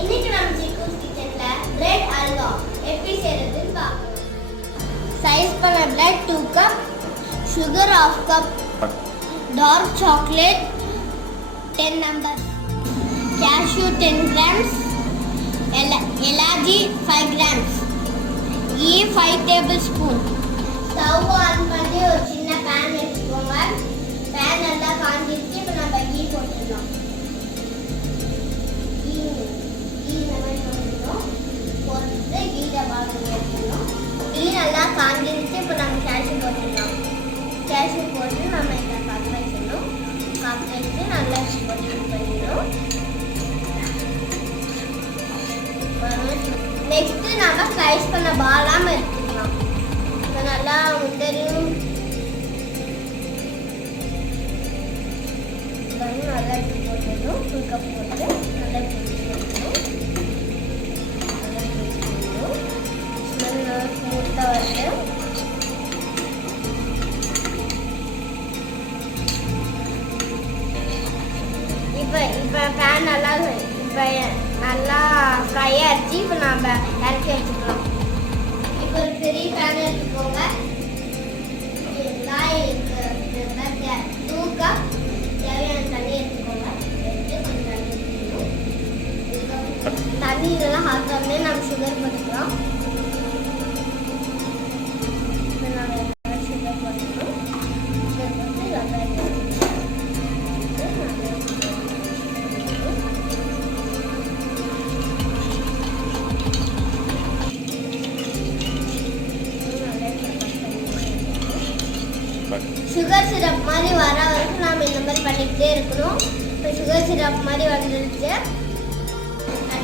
இன்னைக்கு நம்ம சிக்கூஸ் கிச்சன்ல பிரெட் அல்வா எப்படி செய்யறதுன்னு பார்க்கலாம். சைஸ் பண்ண bread 2 cup, sugar 1/2 cup, dark chocolate 10 numbers, cashew 10 grams, elachi 5 grams, ghee 5 tablespoon. Stove on பண்ணி ஒரு சின்ன pan எடுத்துக்கோங்க. pan நல்லா காஞ்சிருச்சு. இப்போ நம்ம கீ போட்டுடலாம். போட்டு கீரை பால் எடுத்துக்கணும். கீ நல்லா காஞ்சிருச்சு. இப்போ நம்ம கேஷ்யூ போட்டுடலாம். கேஷ்யூ போட்டு நம்ம இதை கப் வைக்கணும். கப் வச்சு நல்லா போட்டு பண்ணிடணும். நெக்ஸ்ட் நம்ம ஸ்லைஸ் பண்ண பாலாம் எடுத்துக்கலாம். இப்போ நல்லா முந்தரியும் நல்லா போட்டுடணும். ஃபுல் கப் போட்டு நல்லா ஸ்மூத்தாக வருது. இப்போ பேன் நல்லா நல்லா ஃப்ரை ஆகிடுச்சு. இப்போ நம்ம இறக்கி வச்சுக்கலாம். இப்போ ஒரு பெரிய பேன் எடுத்துக்கோங்க. 2 கப் தேவையான தண்ணி எடுத்துக்கோங்க. தண்ணி இதெல்லாம் ஆற்றோடனே நம்ம சுகர் போட்டுக்கலாம். சுகர் போட்டுக்கணும். சுகர் போட்டு சுகர் சிரப் மாதிரி வர வரைக்கும் நாம் இந்த மாதிரி பண்ணிக்கிட்டே இருக்கணும். இப்போ சுகர் சிரப் மாதிரி வந்துருச்சு.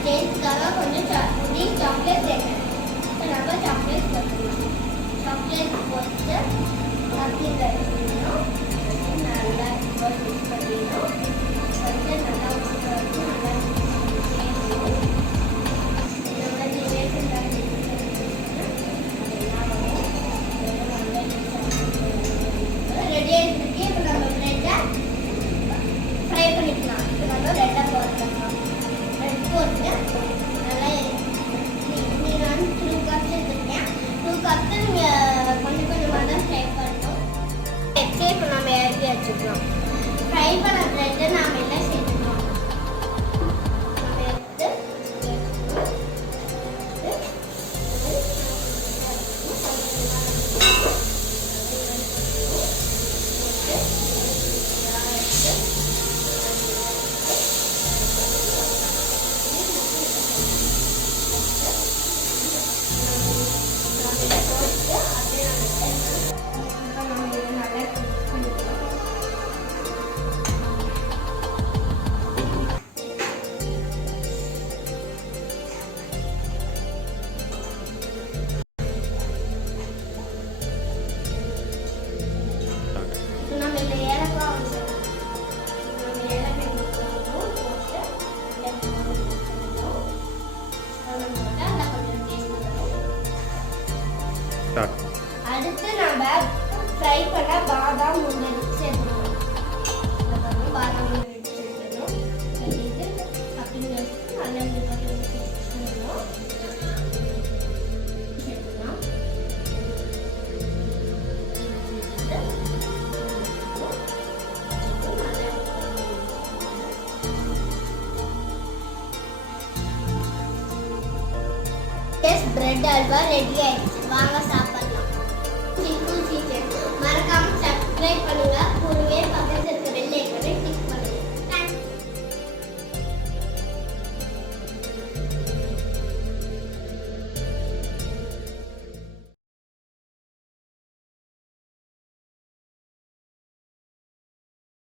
டேஸ்ட்டுக்காக கொஞ்சம் சாக்லேட் சேர்க்கணும். இப்போ நம்ம சாக்லேட் போட்டுக்கலாம். சாக்லேட் போட்டு கத்தியில் வச்சுக்கணும். நல்லா மிக்ஸ் பண்ணிடணும். வந்து நல்லா வச்சு நல்லா ரெடி ஆகிட்டு. இப்போ நம்ம பிரெட்டை ஃப்ரை பண்ணிக்கலாம். இப்போ நம்ம பிரெட்டை போட்டுக்கலாம். பிரெட் போட்டு நல்லா நீங்கள் வந்து 2 கப்ஸ் எடுத்துருக்கேன். 2 கப்ஸை நீங்கள் கொஞ்சம் கொஞ்சமாக தான் ஃப்ரை பண்ணணும். வச்சு இப்போ நம்ம இறக்கி வச்சுக்கலாம். ஃப்ரை பண்ண பிரெட்டை நாம் எல்லாம் சேர்த்துக்கலாம். நம்ம எடுத்து அடுத்து நம்ம ஃப்ரை பண்ண பாதாம் முந்திரி சேர்த்துக்கணும். பாதாம் முந்திரி சேர்த்துக்கணும். இது கப்பிங் வச்சு நல்லா சேர்த்துக்கலாம். பிரெட் அல்வா ரெடி ஆயிடுச்சு. வாங்க சாப்பிடலாம். சிக்கூஸ் கிச்சன் மறக்காம சப்ஸ்கிரைப் பண்ணுங்க.